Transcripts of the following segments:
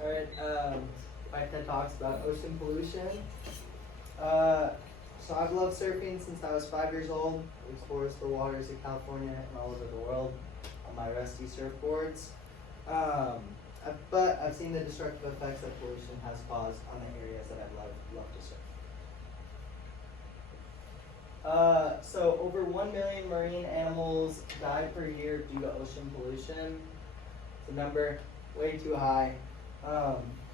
Alright, my TED Talks about ocean pollution. So I've loved surfing since I was 5 years old. I explored the waters of California and all over the world on my rusty surfboards. But I've seen the destructive effects that pollution has caused on the areas that I've loved to surf. So over 1 million marine animals die per year due to ocean pollution. It's a number way too high.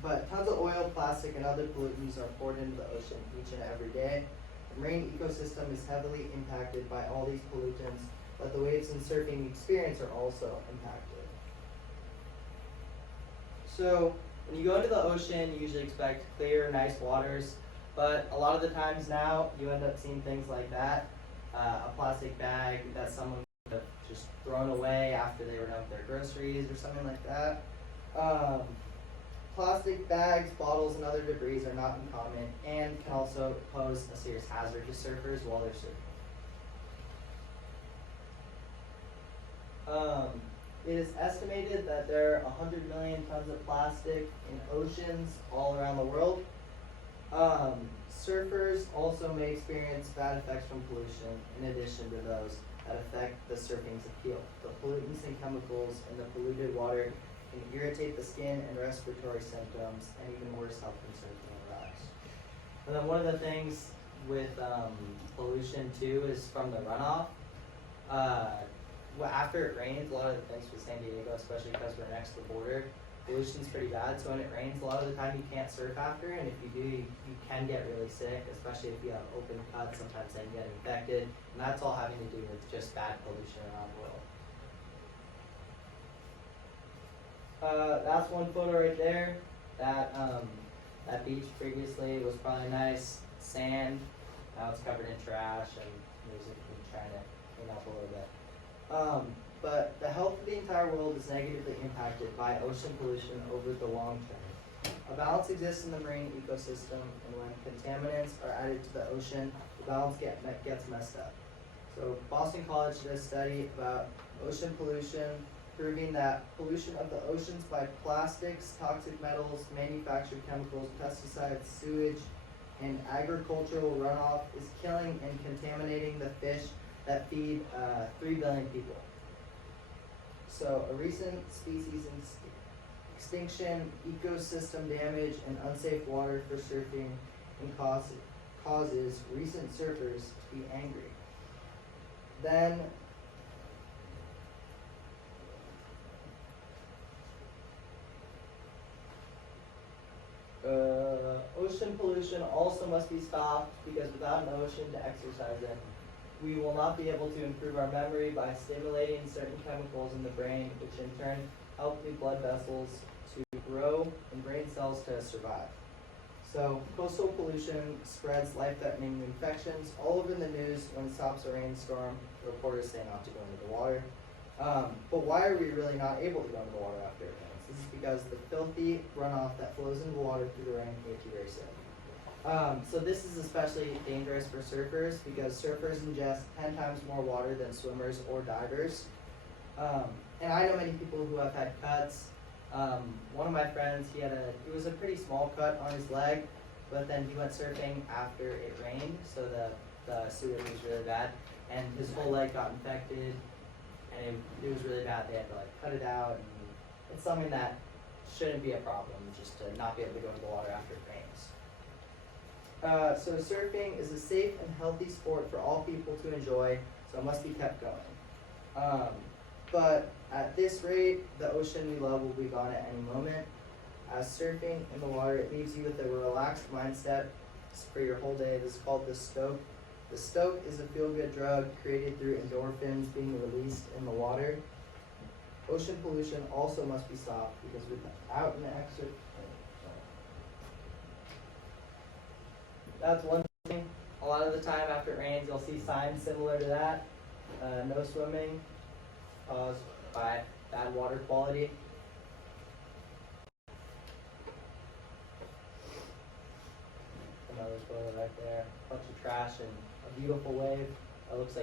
But tons of oil, plastic, and other pollutants are poured into the ocean each and every day. The marine ecosystem is heavily impacted by all these pollutants, but the waves and surfing experience are also impacted. So when you go into the ocean, you usually expect clear, nice waters, but a lot of the times now, you end up seeing things like that. A plastic bag that someone would have just thrown away after they were done with their groceries or something like that. Plastic bags, bottles, and other debris are not uncommon and can also pose a serious hazard to surfers while they're surfing. It is estimated that there are 100 million tons of plastic in oceans all around the world. Surfers also may experience bad effects from pollution in addition to those that affect the surfing's appeal. The pollutants and chemicals in the polluted water can irritate the skin and respiratory symptoms, and even worse, health concerns may arise. And then one of the things with pollution too is from the runoff. After it rains, a lot of the things with San Diego, especially because we're next to the border, pollution's pretty bad. So when it rains, a lot of the time you can't surf after, and if you do, you can get really sick, especially if you have open cuts. Sometimes then you get infected, and that's all having to do with just bad pollution around the world. That's one photo right there. That beach previously was probably nice sand. Now it's covered in trash and music and trying to clean up a little bit. But the health of the entire world is negatively impacted by ocean pollution over the long term. A balance exists in the marine ecosystem, and when contaminants are added to the ocean, the balance gets messed up. So Boston College did a study about ocean pollution, proving that pollution of the oceans by plastics, toxic metals, manufactured chemicals, pesticides, sewage, and agricultural runoff is killing and contaminating the fish that feed 3 billion people. So a recent species extinction, ecosystem damage, and unsafe water for surfing and causes recent surfers to be angry. Then ocean pollution also must be stopped, because without an ocean to exercise in, we will not be able to improve our memory by stimulating certain chemicals in the brain, which in turn help new blood vessels to grow and brain cells to survive. So coastal pollution spreads life-threatening infections all over the news. When it stops a rainstorm, reporters say not to go into the water. But why are we really not able to go into the water after it rains? This is because the filthy runoff that flows into the water through the rain can get you very sick. So this is especially dangerous for surfers, because surfers ingest 10 times more water than swimmers or divers. And I know many people who have had cuts. One of my friends, it was a pretty small cut on his leg, but then he went surfing after it rained, so the sewage was really bad, and his whole leg got infected, and it was really bad. They had to cut it out, and it's something that shouldn't be a problem, just to not be able to go into the water after it rains. So surfing is a safe and healthy sport for all people to enjoy, so it must be kept going. But at this rate, the ocean we love will be gone at any moment. As surfing in the water, it leaves you with a relaxed mindset for your whole day. This is called the stoke. The stoke is a feel-good drug created through endorphins being released in the water. Ocean pollution also must be stopped, because without an extra... That's one thing. A lot of the time after it rains, you'll see signs similar to that. No swimming caused by bad water quality. Another photo right there. A bunch of trash and a beautiful wave that looks like